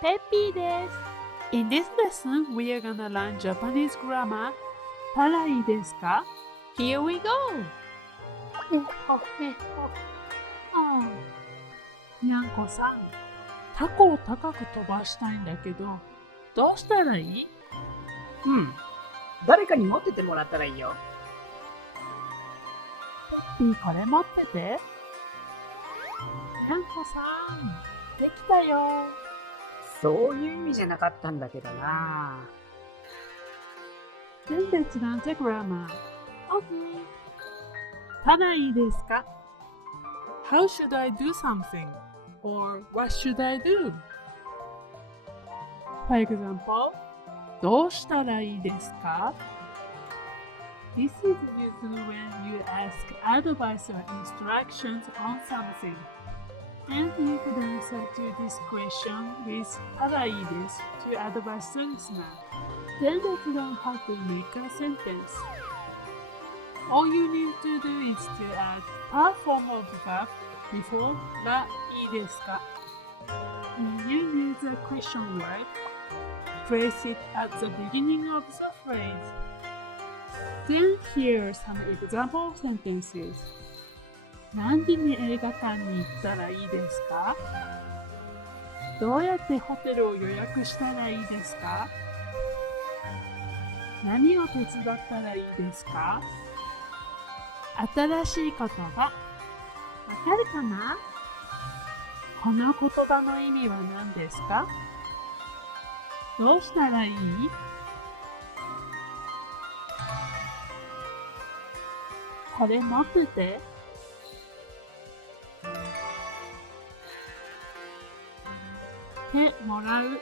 ペッピーです。In this lesson, we are gonna learn Japanese grammar. たらいいですか? Here we go! にゃんこさん、タコを高く飛ばしたいんだけど、どうしたらいい？誰かに持っててもらったらいいよ。ペッピー、これ持ってて。にゃんこさん、できたよ。そういう意味じゃなかったんだけどな。全然違うぜ、グラマー。OK。ただいいですか? How should I do something? Or what should I do? For example, どうしたらいいですか? This is used when you ask advice or instructions on something. And you could answer to this question with ただいいです to advise the listener. Then let's learn how to make a sentence. All you need to do is to add a form of verb before らいいですか? When you use a question word, place it at the beginning of the phrase. Then here are some example sentences. 何時に映画館に行ったらいいですか? どうやってホテルを予約したらいいですか? 何を手伝ったらいいですか? 新しい言葉、わかるかな? この言葉の意味は何ですか? どうしたらいい? これ持ってて。手もらう。